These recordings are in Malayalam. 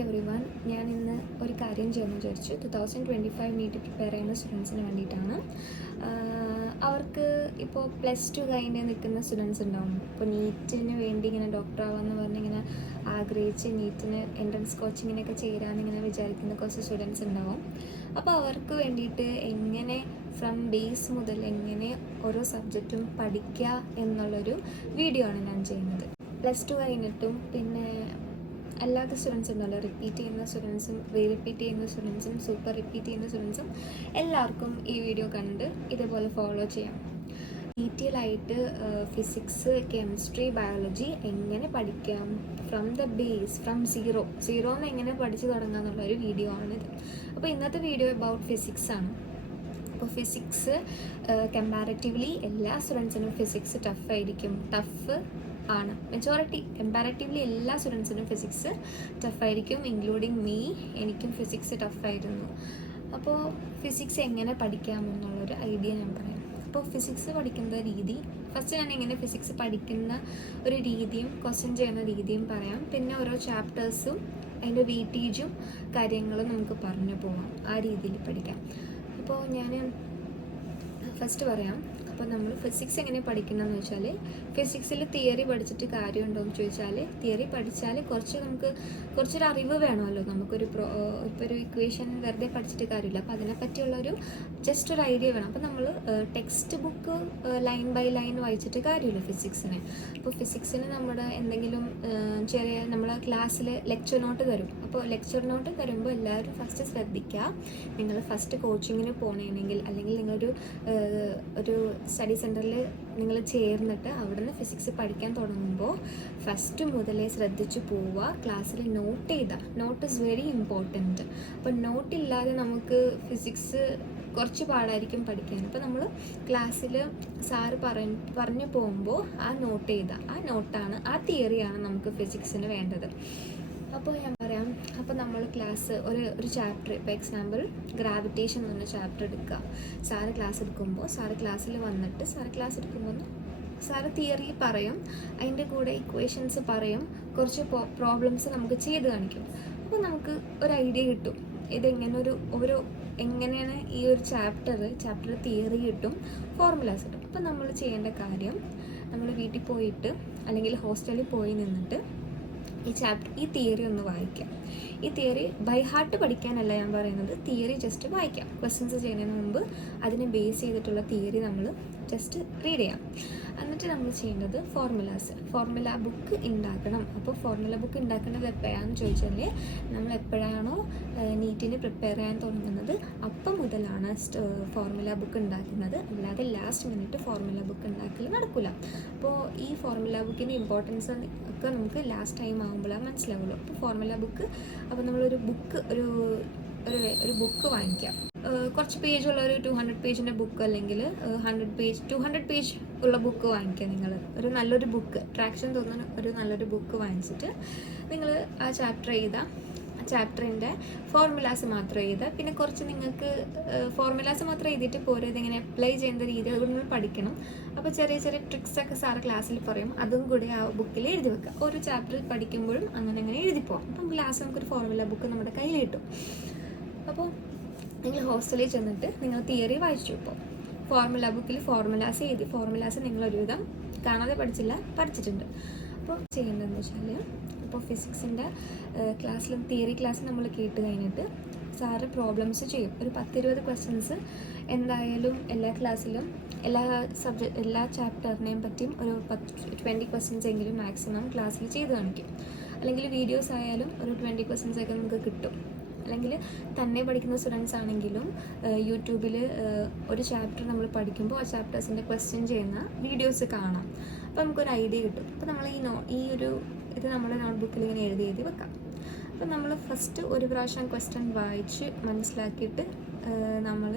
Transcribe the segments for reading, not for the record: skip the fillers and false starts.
Hi every one. ഞാൻ ഇന്ന് ഒരു കാര്യം ചെയ്യാമെന്ന് വിചാരിച്ചു. 2025 നീറ്റ് പ്രിപ്പയർ ചെയ്യുന്ന സ്റ്റുഡൻസിന് വേണ്ടിയിട്ടാണ്. അവർക്ക് ഇപ്പോൾ +2 കഴിഞ്ഞ് നിൽക്കുന്ന സ്റ്റുഡൻസ് ഉണ്ടാവും. ഇപ്പോൾ നീറ്റിന് വേണ്ടി ഇങ്ങനെ ഡോക്ടറാവാമെന്ന് പറഞ്ഞ് ഇങ്ങനെ ആഗ്രഹിച്ച് നീറ്റിന് എൻട്രൻസ് കോച്ചിങ്ങിനൊക്കെ ചേരാമെന്നിങ്ങനെ വിചാരിക്കുന്ന കുറച്ച് സ്റ്റുഡൻസ് ഉണ്ടാവും. അപ്പോൾ അവർക്ക് വേണ്ടിയിട്ട് എങ്ങനെ ഫ്രം ബേസ് മുതൽ എങ്ങനെ ഓരോ സബ്ജക്റ്റും പഠിക്കുക എന്നുള്ളൊരു വീഡിയോ ആണ് ഞാൻ ചെയ്യുന്നത്. +2 കഴിഞ്ഞിട്ടും പിന്നെ അല്ലാത്ത സ്റ്റുഡൻസ് ഉണ്ടല്ലോ, റിപ്പീറ്റ് ചെയ്യുന്ന സ്റ്റുഡൻസും റിപ്പീറ്റ് ചെയ്യുന്ന സ്റ്റുഡൻസും സൂപ്പർ റിപ്പീറ്റ് ചെയ്യുന്ന സ്റ്റുഡൻസും എല്ലാവർക്കും ഈ വീഡിയോ കണ്ട് ഇതേപോലെ ഫോളോ ചെയ്യാം. ഡീറ്റെയിൽ ആയിട്ട് ഫിസിക്സ്, കെമിസ്ട്രി, ബയോളജി എങ്ങനെ പഠിക്കാം ഫ്രം ദ ബേസ്, ഫ്രം സീറോന്ന് എങ്ങനെ പഠിച്ചു തുടങ്ങുക എന്നുള്ളൊരു വീഡിയോ ആണിത്. അപ്പോൾ ഇന്നത്തെ വീഡിയോ അബൌട്ട് ഫിസിക്സ് ആണ്. അപ്പോൾ ഫിസിക്സ് കമ്പാരിറ്റീവ്ലി എല്ലാ സ്റ്റുഡൻസിനും ഫിസിക്സ് ടഫായിരിക്കും. ആണ് മെജോറിറ്റി കമ്പാരിറ്റീവ്ലി എല്ലാ സ്റ്റുഡൻസിനും ഫിസിക്സ് ടഫായിരിക്കും, ഇൻക്ലൂഡിങ് മീ. എനിക്കും ഫിസിക്സ് ടഫായിരുന്നു. അപ്പോൾ ഫിസിക്സ് എങ്ങനെ പഠിക്കാമെന്നുള്ളൊരു ഐഡിയ ഞാൻ പറയാം. അപ്പോൾ ഫിസിക്സ് പഠിക്കുന്ന രീതി, ഫസ്റ്റ് ഞാൻ എങ്ങനെ ഫിസിക്സ് പഠിക്കുന്ന ഒരു രീതിയും ക്വസ്റ്റ്യൻ ചെയ്യുന്ന രീതിയും പറയാം. പിന്നെ ഓരോ ചാപ്റ്റേഴ്സും അതിൻ്റെ വെയിറ്റേജും കാര്യങ്ങളും നമുക്ക് പറഞ്ഞു പോകാം, ആ രീതിയിൽ പഠിക്കാം. അപ്പോൾ ഞാൻ ഫസ്റ്റ് പറയാം. അപ്പോൾ നമ്മൾ ഫിസിക്സ് എങ്ങനെ പഠിക്കണമെന്ന് വെച്ചാൽ, ഫിസിക്സിൽ തിയറി പഠിച്ചിട്ട് കാര്യമുണ്ടോ എന്ന് ചോദിച്ചാൽ, തിയറി പഠിച്ചാൽ കുറച്ചൊരു അറിവ് വേണമല്ലോ. നമുക്കൊരു ഇപ്പോൾ ഒരു ഇക്വേഷൻ വെറുതെ പഠിച്ചിട്ട് കാര്യമില്ല. അപ്പോൾ അതിനെപ്പറ്റിയുള്ളൊരു ജസ്റ്റ് ഒരു ഐഡിയ വേണം. അപ്പോൾ നമ്മൾ text book line by line വായിച്ചിട്ട് കാര്യമില്ല ഫിസിക്സിന്. അപ്പോൾ ഫിസിക്സിന് നമ്മുടെ എന്തെങ്കിലും നമ്മൾ ക്ലാസ്സിൽ ലെക്ചർ നോട്ട് തരും. അപ്പോൾ ലെക്ചർ നോട്ട് തരുമ്പോൾ എല്ലാവരും ഫസ്റ്റ് ശ്രദ്ധിക്കുക, നിങ്ങൾ ഫസ്റ്റ് കോച്ചിങ്ങിന് പോകണമെങ്കിൽ അല്ലെങ്കിൽ നിങ്ങളൊരു സ്റ്റഡി സെൻറ്ററിൽ നിങ്ങൾ ചേർന്നിട്ട് അവിടെ നിന്ന് ഫിസിക്സ് പഠിക്കാൻ തുടങ്ങുമ്പോൾ ഫസ്റ്റ് മുതലേ ശ്രദ്ധിച്ച് പോവുക. ക്ലാസ്സിൽ നോട്ട് ഈസ് വെരി ഇമ്പോർട്ടൻറ്റ്. അപ്പോൾ നോട്ടില്ലാതെ നമുക്ക് ഫിസിക്സ് കുറച്ച് പാടായിരിക്കും പഠിക്കാൻ. അപ്പോൾ നമ്മൾ ക്ലാസ്സിൽ സാറ് പറഞ്ഞു പോകുമ്പോൾ ആ നോട്ടാണ്, ആ തിയറിയാണ് നമുക്ക് ഫിസിക്സിന് വേണ്ടത്. അപ്പോൾ ഞാൻ പറയാം. അപ്പോൾ നമ്മൾ ക്ലാസ് ഒരു ചാപ്റ്റർ, ഇപ്പോൾ എക്സാമ്പിൾ ഗ്രാവിറ്റേഷൻ എന്ന് പറഞ്ഞ ചാപ്റ്റർ എടുക്കുക. സാറ് ക്ലാസ് എടുക്കുമ്പോൾ സാറ് ക്ലാസ്സിൽ വന്നിട്ട് സാറ് തിയറി പറയും, അതിൻ്റെ കൂടെ ഇക്വേഷൻസ് പറയും, കുറച്ച് പ്രോബ്ലംസ് നമുക്ക് ചെയ്ത് കാണിക്കും. അപ്പോൾ നമുക്ക് ഒരു ഐഡിയ കിട്ടും ഇതെങ്ങനെ എങ്ങനെയാണ് ഈ ഒരു ചാപ്റ്റർ തിയറി കിട്ടും, ഫോർമുലാസ് കിട്ടും. അപ്പോൾ നമ്മൾ ചെയ്യേണ്ട കാര്യം, നമ്മൾ വീട്ടിൽ പോയിട്ട് അല്ലെങ്കിൽ ഹോസ്റ്റലിൽ പോയി നിന്നിട്ട് ഈ തിയറി ഒന്ന് വായിക്കാം. ഈ തിയറി ബൈ ഹാർട്ട് പഠിക്കാനല്ല ഞാൻ പറയുന്നത്, തിയറി ജസ്റ്റ് വായിക്കാം. ക്വസ്റ്റ്യൻസ് ചെയ്യുന്നതിന് മുമ്പ് അതിനെ ബേസ് ചെയ്തിട്ടുള്ള തിയറി നമ്മൾ ജസ്റ്റ് റീഡ് ചെയ്യാം. എന്നിട്ട് നമ്മൾ ചെയ്യേണ്ടത് ഫോർമുല ബുക്ക് ഉണ്ടാക്കണം. അപ്പോൾ ഫോർമുല ബുക്ക് ഉണ്ടാക്കേണ്ടത് എപ്പോഴാണെന്ന് ചോദിച്ചാൽ, നമ്മൾ എപ്പോഴാണോ നീറ്റിന് പ്രിപ്പയർ ചെയ്യാൻ തുടങ്ങുന്നത് അപ്പം മുതലാണ് ഫോർമുല ബുക്ക് ഉണ്ടാക്കുന്നത്. അല്ലാതെ ലാസ്റ്റ് മിനിറ്റ് ഫോർമുല ബുക്ക് ഉണ്ടാക്കൽ നടക്കില്ല. അപ്പോൾ ഈ ഫോർമുല ബുക്കിൻ്റെ ഇമ്പോർട്ടൻസ് ഒക്കെ നമുക്ക് ലാസ്റ്റ് ടൈം ആകുമ്പോഴാണ് മനസ്സിലാവുള്ളൂ. അപ്പോൾ ഫോർമുല ബുക്ക്, അപ്പോൾ നമ്മളൊരു ബുക്ക് വാങ്ങിക്കാം. കുറച്ച് പേജുള്ള ഒരു 200 പേജിൻ്റെ ബുക്ക് അല്ലെങ്കിൽ 200 പേജ് ഉള്ള ബുക്ക് വാങ്ങിക്കുക. നിങ്ങൾ ഒരു നല്ലൊരു ബുക്ക്, ട്രാക്ഷൻ തോന്നുന്ന ഒരു നല്ലൊരു ബുക്ക് വാങ്ങിച്ചിട്ട് നിങ്ങൾ ആ ചാപ്റ്ററിൻ്റെ ഫോർമുലാസ് മാത്രം എഴുതുക. പിന്നെ കുറച്ച് നിങ്ങൾക്ക് ഫോർമുലാസ് മാത്രം എഴുതിയിട്ട് പോരെ, ഇതിങ്ങനെ അപ്ലൈ ചെയ്യുന്ന രീതി അതുകൊണ്ട് നിങ്ങൾ പഠിക്കണം. അപ്പോൾ ചെറിയ ട്രിക്സൊക്കെ സാറ് ക്ലാസ്സിൽ പറയും, അതും കൂടി ആ ബുക്കിൽ എഴുതി വെക്കുക. ഒരു ചാപ്റ്റർ പഠിക്കുമ്പോഴും അങ്ങനെ എഴുതി പോകാം. അപ്പം ലാസ്റ്റ് നമുക്കൊരു ഫോർമുല ബുക്ക് നമ്മുടെ കയ്യിൽ കിട്ടും. അപ്പോൾ നിങ്ങൾ ഹോസ്റ്റലിൽ ചെന്നിട്ട് നിങ്ങൾ തിയറി വായിച്ചു. ഇപ്പോൾ ഫോർമുല ബുക്കിൽ ഫോർമുലാസ് നിങ്ങൾ ഒരുവിധം കാണാതെ പഠിച്ചിട്ടുണ്ട്. അപ്പോൾ ചെയ്യേണ്ടതെന്ന് വെച്ചാൽ, ഇപ്പോൾ ഫിസിക്സിൻ്റെ ക്ലാസ്സിലും തിയറി ക്ലാസ് നമ്മൾ കേട്ട് കഴിഞ്ഞിട്ട് സാറ് പ്രോബ്ലംസ് ചെയ്യും. ഒരു 10-20 ക്വസ്റ്റ്യൻസ് എന്തായാലും എല്ലാ ക്ലാസ്സിലും എല്ലാ ചാപ്റ്ററിനെയും പറ്റിയും ഒരു 20 ക്വസ്റ്റ്യൻസ് എങ്കിലും മാക്സിമം ക്ലാസ്സിൽ ചെയ്ത് കാണിക്കും. അല്ലെങ്കിൽ വീഡിയോസ് ആയാലും ഒരു 20 ക്വസ്റ്റ്യൻസ് ഒക്കെ നമുക്ക് കിട്ടും. അല്ലെങ്കിൽ തന്നെ പഠിക്കുന്ന സ്റ്റുഡൻസ് ആണെങ്കിലും യൂട്യൂബിൽ ഒരു ചാപ്റ്റർ നമ്മൾ പഠിക്കുമ്പോൾ ആ ചാപ്റ്റേഴ്സിൻ്റെ ക്വസ്റ്റ്യൻ ചെയ്യുന്ന വീഡിയോസ് കാണാം. അപ്പോൾ നമുക്കൊരു ഐഡിയ കിട്ടും. അപ്പോൾ നമ്മൾ ഇത് നമ്മുടെ നോട്ട്ബുക്കിൽ ഇങ്ങനെ എഴുതി വെക്കാം. അപ്പോൾ നമ്മൾ ഫസ്റ്റ് ഒരു പ്രാവശ്യം ക്വസ്റ്റ്യൻ വായിച്ച് മനസ്സിലാക്കിയിട്ട് നമ്മൾ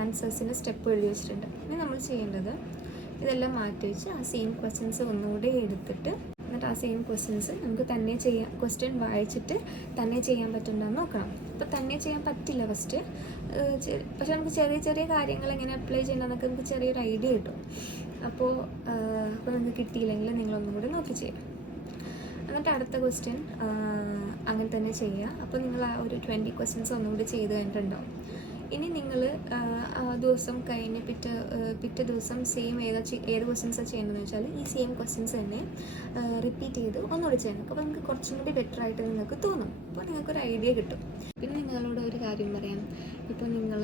ആൻസേഴ്സിൻ്റെ സ്റ്റെപ്പ് എഴുതി വെച്ചിട്ടുണ്ട്. ഇനി നമ്മൾ ചെയ്യേണ്ടത് ഇതെല്ലാം മാറ്റി വെച്ച് ആ സെയിം ക്വസ്റ്റ്യൻസ് ഒന്നുകൂടെ എടുത്തിട്ട്, എന്നിട്ട് ആ സെയിം ക്വസ്റ്റ്യൻസ് നമുക്ക് തന്നെ ചെയ്യാം. ക്വസ്റ്റ്യൻ വായിച്ചിട്ട് തന്നെ ചെയ്യാൻ പറ്റുന്നുണ്ടെന്ന് നോക്കണം. അപ്പോൾ തന്നെ ചെയ്യാൻ പറ്റില്ല ഫസ്റ്റ്, പക്ഷെ നമുക്ക് ചെറിയ കാര്യങ്ങൾ എങ്ങനെ അപ്ലൈ ചെയ്യണമെന്നൊക്കെ നമുക്ക് ചെറിയൊരു ഐഡിയ കിട്ടും. അപ്പോൾ നിങ്ങൾക്ക് കിട്ടിയില്ലെങ്കിൽ നിങ്ങളൊന്നും കൂടി നോക്കി ചെയ്യാം. എന്നിട്ട് അടുത്ത ക്വസ്റ്റ്യൻ അങ്ങനെ തന്നെ ചെയ്യുക. അപ്പോൾ നിങ്ങൾ ആ ഒരു 20 ക്വസ്റ്റ്യൻസ് ഒന്നുകൂടി ചെയ്ത് കഴിഞ്ഞിട്ടുണ്ടാവും. ഇനി നിങ്ങൾ ദിവസം കഴിഞ്ഞ് പിറ്റേ ദിവസം സെയിം ഏത് ക്വസ്റ്റ്യൻസാണ് ചെയ്യേണ്ടതെന്ന് വെച്ചാൽ ഈ സെയിം ക്വസ്റ്റ്യൻസ് തന്നെ റിപ്പീറ്റ് ചെയ്ത് ഒന്നുകൂടി ചെയ്യണം. അപ്പോൾ നിങ്ങൾക്ക് കുറച്ചും കൂടി ബെറ്റർ ആയിട്ട് നിങ്ങൾക്ക് തോന്നും. അപ്പോൾ നിങ്ങൾക്കൊരു ഐഡിയ കിട്ടും. പിന്നെ നിങ്ങളോട് ഒരു കാര്യം പറയാം. ഇപ്പോൾ നിങ്ങൾ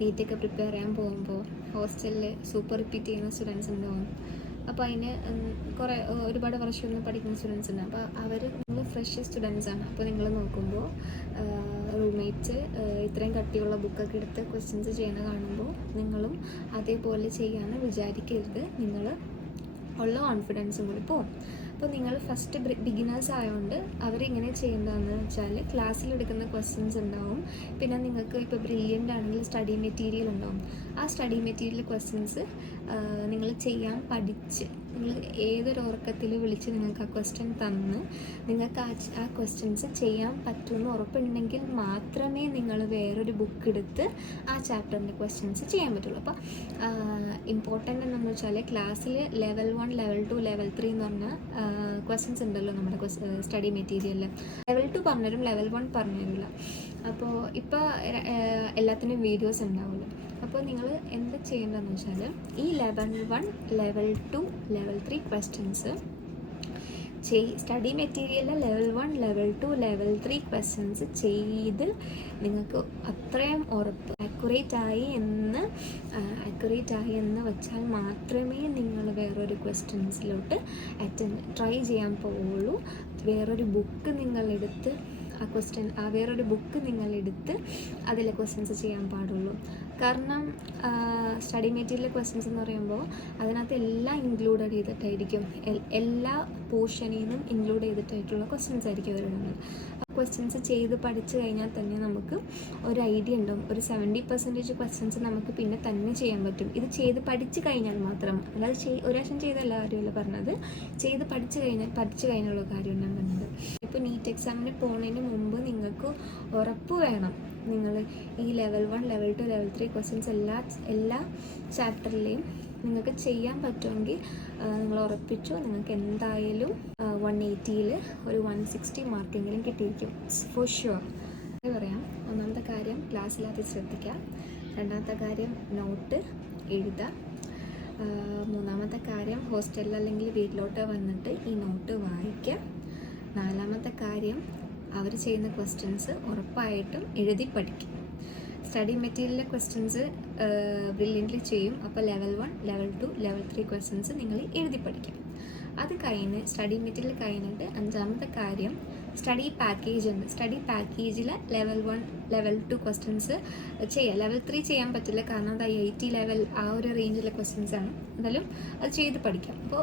നീറ്റൊക്കെ പ്രിപ്പയർ ചെയ്യാൻ പോകുമ്പോൾ ഹോസ്റ്റലിൽ സൂപ്പർ റിപ്പീറ്റ് ചെയ്യുന്ന സ്റ്റുഡൻസ് ഉണ്ടാവും. അപ്പോൾ അതിന് ഒരുപാട് വർഷമൊന്നും പഠിക്കുന്ന സ്റ്റുഡൻസ് ഉണ്ട്. അപ്പോൾ നിങ്ങൾ ഫ്രഷ് സ്റ്റുഡൻസാണ്. അപ്പോൾ നിങ്ങൾ നോക്കുമ്പോൾ റൂംമേറ്റ്സ് ഇത്രയും കട്ടിയുള്ള ബുക്കൊക്കെ എടുത്ത് ക്വസ്റ്റ്യൻസ് ചെയ്യുന്ന കാണുമ്പോൾ നിങ്ങളും അതേപോലെ ചെയ്യാമെന്ന് വിചാരിക്കരുത്. നിങ്ങൾ ഉള്ള കോൺഫിഡൻസും കൂടി പോകും. അപ്പോൾ നിങ്ങൾ ഫസ്റ്റ് ബിഗിനേഴ്സ് ആയതുകൊണ്ട് അവരെങ്ങനെ ചെയ്യുന്നതെന്ന് വെച്ചാൽ ക്ലാസ്സിലെടുക്കുന്ന ക്വസ്റ്റ്യൻസ് ഉണ്ടാവും. പിന്നെ നിങ്ങൾക്ക് ഇപ്പോൾ ബ്രില്യൻ്റ് ആണെങ്കിൽ സ്റ്റഡി മെറ്റീരിയൽ ഉണ്ടാവും. ആ സ്റ്റഡി മെറ്റീരിയൽ ക്വസ്റ്റ്യൻസ് നിങ്ങൾ ചെയ്യാൻ പഠിച്ച് നിങ്ങൾ ഏതൊരു ഉറക്കത്തിൽ വിളിച്ച് നിങ്ങൾക്ക് ആ ക്വസ്റ്റ്യൻ തന്ന് നിങ്ങൾക്ക് ആ ക്വസ്റ്റ്യൻസ് ചെയ്യാൻ പറ്റുമെന്ന് ഉറപ്പുണ്ടെങ്കിൽ മാത്രമേ നിങ്ങൾ വേറൊരു ബുക്ക് എടുത്ത് ആ ചാപ്റ്ററിൻ്റെ ക്വസ്റ്റ്യൻസ് ചെയ്യാൻ പറ്റുള്ളൂ. അപ്പോൾ ഇമ്പോർട്ടൻ്റ് എന്താണെന്ന് വെച്ചാൽ ക്ലാസ്സിൽ ലെവൽ 1, ലെവൽ 2, ലെവൽ 3 എന്ന് പറഞ്ഞ ക്വസ്റ്റ്യൻസ് ഉണ്ടല്ലോ നമ്മുടെ സ്റ്റഡി മെറ്റീരിയലിൽ. ലെവൽ 2 പറഞ്ഞുതരും, ലെവൽ 1 പറഞ്ഞുതരില്ല. അപ്പോൾ ഇപ്പോൾ എല്ലാത്തിനും വീഡിയോസ് ഉണ്ടാവുമല്ലോ. അപ്പോൾ നിങ്ങൾ എന്താ ചെയ്യേണ്ടതെന്ന് വെച്ചാൽ ഈ level 1, level 2, level 3 questions study മെറ്റീരിയലിൽ ലെവൽ 1, ലെവൽ 2, ലെവൽ 3 ക്വസ്റ്റ്യൻസ് ചെയ്ത് നിങ്ങൾക്ക് അത്രയും ഉറപ്പ് ആക്യുറേറ്റ് ആയി എന്ന് വെച്ചാൽ മാത്രമേ നിങ്ങൾ വേറൊരു ക്വസ്റ്റ്യൻസിലോട്ട് ട്രൈ ചെയ്യാൻ പോവുള്ളൂ. വേറൊരു ബുക്ക് നിങ്ങളെടുത്ത് വേറൊരു ബുക്ക് നിങ്ങളെടുത്ത് അതിലെ ക്വസ്റ്റ്യൻസ് ചെയ്യാൻ പാടുള്ളൂ. കാരണം സ്റ്റഡി മെറ്റീരിയൽ ക്വസ്റ്റ്യൻസ് എന്ന് പറയുമ്പോൾ അതിനകത്ത് എല്ലാം ഇൻക്ലൂഡഡ് ചെയ്തിട്ടായിരിക്കും, എല്ലാ പോർഷനിൽ നിന്നും ഇൻക്ലൂഡ് ചെയ്തിട്ടായിട്ടുള്ള ക്വസ്റ്റ്യൻസ് ആയിരിക്കും വരുന്നത്. ആ ക്വസ്റ്റ്യൻസ് ചെയ്ത് പഠിച്ചു കഴിഞ്ഞാൽ തന്നെ നമുക്ക് ഒരു ഐഡിയ ഉണ്ടാവും. ഒരു 70% ക്വസ്റ്റ്യൻസ് നമുക്ക് പിന്നെ തന്നെ ചെയ്യാൻ പറ്റും. ഇത് ചെയ്ത് പഠിച്ചു കഴിഞ്ഞാൽ മാത്രം, അല്ലാതെ ഒരു പ്രാവശ്യം ചെയ്ത എല്ലാ കാര്യമല്ല പറഞ്ഞത്, ചെയ്ത് പഠിച്ചു കഴിഞ്ഞുള്ള കാര്യം ഞാൻ പറഞ്ഞത്. ഇപ്പോൾ നീറ്റ് എക്സാമിന് പോകുന്നതിന് മുമ്പ് നിങ്ങൾക്ക് ഉറപ്പ് വേണം നിങ്ങൾ ഈ ലെവൽ 1, ലെവൽ 2, ലെവൽ 3 ക്വസ്റ്റ്യൻസ് എല്ലാ ചാപ്റ്ററിലെയും നിങ്ങൾക്ക് ചെയ്യാൻ പറ്റുമെങ്കിൽ നിങ്ങൾ ഉറപ്പിച്ചു നിങ്ങൾക്ക് എന്തായാലും 180ൽ ഒരു 160 മാർക്കെങ്കിലും കിട്ടിയിരിക്കും ഫോർ ഷുവർ. അത് പറയാം. ഒന്നാമത്തെ കാര്യം ക്ലാസ്സിലത് ശ്രദ്ധിക്കുക. രണ്ടാമത്തെ കാര്യം നോട്ട് എഴുതുക. മൂന്നാമത്തെ കാര്യം ഹോസ്റ്റലിൽ അല്ലെങ്കിൽ വീട്ടിലോട്ട് വന്നിട്ട് ഈ നോട്ട് വായിക്കുക. നാലാമത്തെ കാര്യം അവർ ചെയ്യുന്ന ക്വസ്റ്റ്യൻസ് ഉറപ്പായിട്ടും എഴുതി പഠിക്കും. സ്റ്റഡി മെറ്റീരിയലിലെ ക്വസ്റ്റ്യൻസ് ബ്രില്യൻ്റ്ലി ചെയ്യും. അപ്പോൾ ലെവൽ 1, ലെവൽ 2, ലെവൽ 3 ക്വസ്റ്റ്യൻസ് നിങ്ങൾ എഴുതി പഠിക്കും. അത് കഴിഞ്ഞ് സ്റ്റഡി മെറ്റീരിയൽ കഴിഞ്ഞിട്ട് അഞ്ചാമത്തെ കാര്യം സ്റ്റഡി പാക്കേജ് ഉണ്ട്. സ്റ്റഡി പാക്കേജിൽ ലെവൽ 1, ലെവൽ 2 ക്വസ്റ്റ്യൻസ് ചെയ്യാം. ലെവൽ 3 ചെയ്യാൻ പറ്റില്ല, കാരണം അത് IIT ലെവൽ ആ ഒരു റേഞ്ചിലെ ക്വസ്റ്റ്യൻസ് ആണ്. എന്നാലും അത് ചെയ്ത് പഠിക്കാം. അപ്പോൾ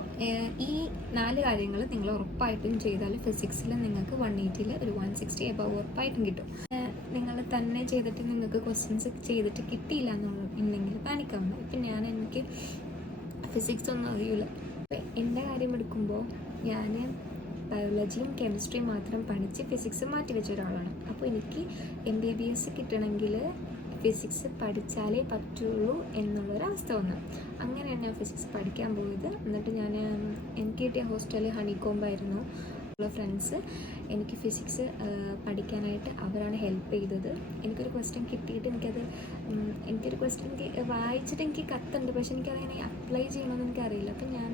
ഈ 4 കാര്യങ്ങൾ നിങ്ങൾ ഉറപ്പായിട്ടും ചെയ്താൽ ഫിസിക്സിൽ നിങ്ങൾക്ക് 180ൽ ഒരു 160 എബവ് ഉറപ്പായിട്ടും കിട്ടും. നിങ്ങൾ തന്നെ ചെയ്തിട്ട് നിങ്ങൾക്ക് ക്വസ്റ്റ്യൻസ് ചെയ്തിട്ട് കിട്ടിയില്ല എന്നുണ്ടെങ്കിൽ പാനിക്കാവുന്നു. ഇപ്പം എനിക്ക് ഫിസിക്സ് ഒന്നും അറിയില്ല. എൻ്റെ കാര്യം എടുക്കുമ്പോൾ ഞാൻ ബയോളജിയും കെമിസ്ട്രിയും മാത്രം പഠിച്ച് ഫിസിക്സ് മാറ്റി വെച്ച ഒരാളാണ്. അപ്പോൾ എനിക്ക് MBBS കിട്ടണമെങ്കിൽ ഫിസിക്സ് പഠിച്ചാലേ പറ്റുള്ളൂ എന്നുള്ളൊരവസ്ഥ വന്നു. അങ്ങനെയാണ് ഞാൻ ഫിസിക്സ് പഠിക്കാൻ പോയത്. എന്നിട്ട് എനിക്ക് കിട്ടിയ ഹോസ്റ്റലിൽ ഹണിക്കോമ്പായിരുന്നു. ഉള്ള ഫ്രണ്ട്സ് എനിക്ക് ഫിസിക്സ് പഠിക്കാനായിട്ട് അവരാണ് ഹെൽപ്പ് ചെയ്തത്. എനിക്കൊരു ക്വസ്റ്റ്യൻ കിട്ടിയിട്ട് എനിക്കൊരു ക്വസ്റ്റ്യൻ വായിച്ചിട്ട് എനിക്ക് കത്തുണ്ട്, പക്ഷെ എനിക്കതെങ്ങനെ അപ്ലൈ ചെയ്യണമെന്ന് എനിക്കറിയില്ല. അപ്പം ഞാൻ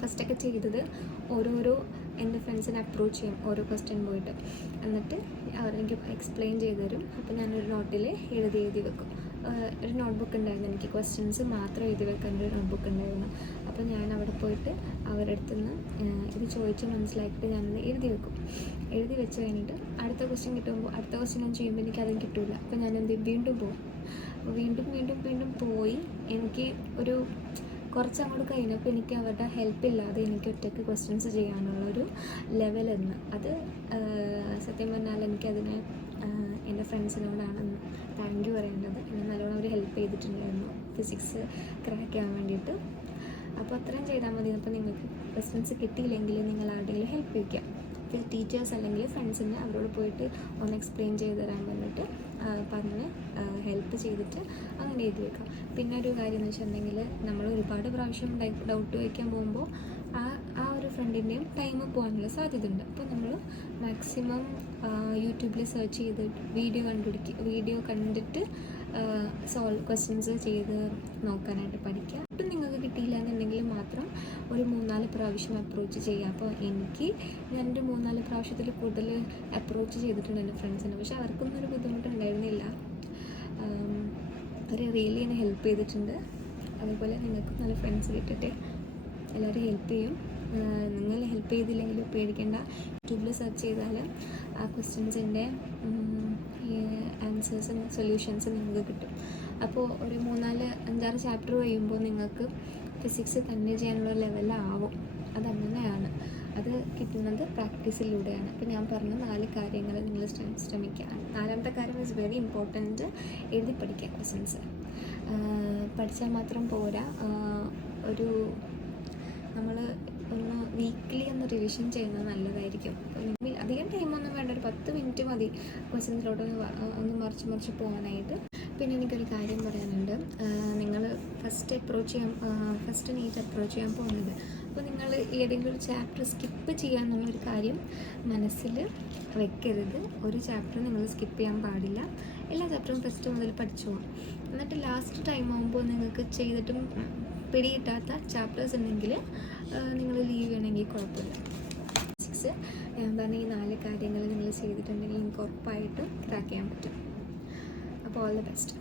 ഫസ്റ്റൊക്കെ ചെയ്തത് ഓരോരോ എൻ്റെ ഫ്രണ്ട്സിനെ അപ്രോച്ച് ചെയ്യും, ഓരോ ക്വസ്റ്റ്യൻ പോയിട്ട്. എന്നിട്ട് അവരെനിക്ക് എക്സ്പ്ലെയിൻ ചെയ്ത് തരും. അപ്പോൾ ഞാനൊരു നോട്ടിൽ എഴുതി വെക്കും. ഒരു നോട്ട്ബുക്ക് ഉണ്ടായിരുന്നു, എനിക്ക് ക്വസ്റ്റ്യൻസ് മാത്രം എഴുതി വെക്കേണ്ട ഒരു നോട്ട്ബുക്ക് ഉണ്ടായിരുന്നു. അപ്പോൾ ഞാൻ അവിടെ പോയിട്ട് അവരുടെ അടുത്തുനിന്ന് ഇത് ചോദിച്ച് മനസ്സിലാക്കിയിട്ട് ഞാനത് എഴുതി വെക്കും. എഴുതി വെച്ച് കഴിഞ്ഞിട്ട് അടുത്ത ക്വസ്റ്റ്യൻ അടുത്ത ക്വസ്റ്റ്യൻ ഞാൻ ചെയ്യുമ്പോൾ എനിക്കതും കിട്ടില്ല. അപ്പോൾ ഞാൻ വീണ്ടും പോകും. വീണ്ടും പോയി എനിക്ക് ഒരു കുറച്ചങ്ങോട്ട് കഴിഞ്ഞപ്പോൾ എനിക്ക് അവരുടെ ഹെൽപ്പ് ഇല്ലാതെ എനിക്ക് ഒറ്റയ്ക്ക് ക്വസ്റ്റ്യൻസ് ചെയ്യാനുള്ളൊരു ലെവലെന്ന് അത് സത്യം പറഞ്ഞാൽ എനിക്കതിന് എൻ്റെ ഫ്രണ്ട്സിനോടാണ് താങ്ക് യു പറയേണ്ടത്. എന്നെ നല്ലോണം അവർ ഹെൽപ്പ് ചെയ്തിട്ടുണ്ടായിരുന്നു ഫിസിക്സ് ക്രാക്ക് ചെയ്യാൻ വേണ്ടിയിട്ട്. അപ്പോൾ അത്രയും ചെയ്താൽ മതി. അപ്പോൾ നിങ്ങൾക്ക് ക്വസ്റ്റ്യൻസ് കിട്ടിയില്ലെങ്കിൽ നിങ്ങൾ ആരുടെയെങ്കിലും ഹെൽപ്പ് ചോദിക്കാം. ടീച്ചേഴ്സ് അല്ലെങ്കിൽ ഫ്രണ്ട്സിന് അവരോട് പോയിട്ട് ഒന്ന് എക്സ്പ്ലെയിൻ ചെയ്ത് തരാൻ വേണ്ടിയിട്ട് പറഞ്ഞ് ഹെൽപ്പ് ചെയ്തിട്ട് അങ്ങനെ എഴുതി വെക്കാം. പിന്നെ ഒരു കാര്യം എന്ന് വെച്ചിട്ടുണ്ടെങ്കിൽ നമ്മൾ ഒരുപാട് പ്രാവശ്യം ഡൗട്ട് വയ്ക്കാൻ പോകുമ്പോൾ ആ ഒരു ഫ്രണ്ടിൻ്റെയും ടൈം പോകാനുള്ള സാധ്യത ഉണ്ട്. അപ്പോൾ നമ്മൾ മാക്സിമം യൂട്യൂബിൽ സെർച്ച് ചെയ്ത് വീഡിയോ കണ്ടിട്ട് ക്വസ്റ്റ്യൻസ് ചെയ്ത് നോക്കാനായിട്ട് പഠിക്കുക. ഒട്ടും നിങ്ങൾക്ക് കിട്ടിയില്ല എന്നുണ്ടെങ്കിൽ മാത്രം ഒരു 3-4 പ്രാവശ്യം അപ്രോച്ച് ചെയ്യുക. അപ്പോൾ ഞാനൊരു 3-4 പ്രാവശ്യത്തിൽ കൂടുതൽ അപ്രോച്ച് ചെയ്തിട്ടുണ്ട് എൻ്റെ ഫ്രണ്ട്സിനെ. പക്ഷെ അവർക്കൊന്നും ഒരു ബുദ്ധിമുട്ടുണ്ടായിരുന്നില്ല. അവർ റിയലി എന്നെ ഹെൽപ്പ് ചെയ്തിട്ടുണ്ട്. അതേപോലെ നിങ്ങൾക്കും നല്ല ഫ്രണ്ട്സ് കിട്ടട്ടെ. എല്ലാവരും ഹെൽപ്പ് ചെയ്യും. നിങ്ങൾ ഹെൽപ്പ് ചെയ്തില്ലെങ്കിൽ പേടിക്കേണ്ട. യൂട്യൂബിൽ സെർച്ച് ചെയ്താൽ ആ ക്വസ്റ്റ്യൻസിൻ്റെ ആൻസേഴ്സും സൊല്യൂഷൻസും നിങ്ങൾക്ക് കിട്ടും. അപ്പോൾ ഒരു 3-4-5-6 ചാപ്റ്റർ കഴിയുമ്പോൾ നിങ്ങൾക്ക് ഫിസിക്സ് തന്നെ ചെയ്യാനുള്ള ലെവലാവും. അതങ്ങനെയാണ്. അത് കിട്ടുന്നത് പ്രാക്ടീസിലൂടെയാണ്. അപ്പോൾ ഞാൻ പറഞ്ഞ 4 കാര്യങ്ങൾ നിങ്ങൾ ശ്രമിക്കുക. 4ാമത്തെ കാര്യം ഈസ് വെരി ഇമ്പോർട്ടൻറ്റ്. എഴുതി പഠിക്കുക ക്വസ്റ്റ്യൻസ്. പഠിച്ചാൽ മാത്രം പോരാ. നമ്മൾ വീക്ക്ലി ഒന്ന് റിവിഷൻ ചെയ്യുന്നത് നല്ലതായിരിക്കും. അധികം ടൈമൊന്നും വേണ്ട, ഒരു 10 മിനിറ്റ് മതി ക്വസ്റ്റ്യൻസിലോട്ട് ഒന്ന് മറിച്ച് പോകാനായിട്ട്. പിന്നെ എനിക്കൊരു കാര്യം പറയാനുണ്ട്. നിങ്ങൾ ഫസ്റ്റ് നീറ്റ് അപ്രോച്ച് ചെയ്യാൻ പോകുന്നത്. അപ്പോൾ നിങ്ങൾ ഏതെങ്കിലും ഒരു ചാപ്റ്റർ സ്കിപ്പ് ചെയ്യാന്നുള്ളൊരു കാര്യം മനസ്സിൽ വെക്കരുത്. ഒരു ചാപ്റ്റർ നിങ്ങൾ സ്കിപ്പ് ചെയ്യാൻ പാടില്ല. എല്ലാ ചാപ്റ്ററും ഫസ്റ്റ് മുതൽ പഠിച്ചു പോകും. എന്നിട്ട് ലാസ്റ്റ് ടൈം ആകുമ്പോൾ നിങ്ങൾക്ക് ചെയ്തിട്ടും പിടികിട്ടാത്ത ചാപ്റ്റേഴ്സ് ഉണ്ടെങ്കിൽ നിങ്ങൾ ലീവ് ചെയ്യണമെങ്കിൽ കുഴപ്പമില്ല. ഞാൻ പറഞ്ഞ ഈ 4 കാര്യങ്ങൾ നിങ്ങൾ ചെയ്തിട്ടുണ്ടെങ്കിൽ നിങ്ങൾക്ക് ഉറപ്പായിട്ടും ക്രാക്ക് ചെയ്യാൻ പറ്റും. അപ്പോൾ ഓൾ ദ ബെസ്റ്റ്.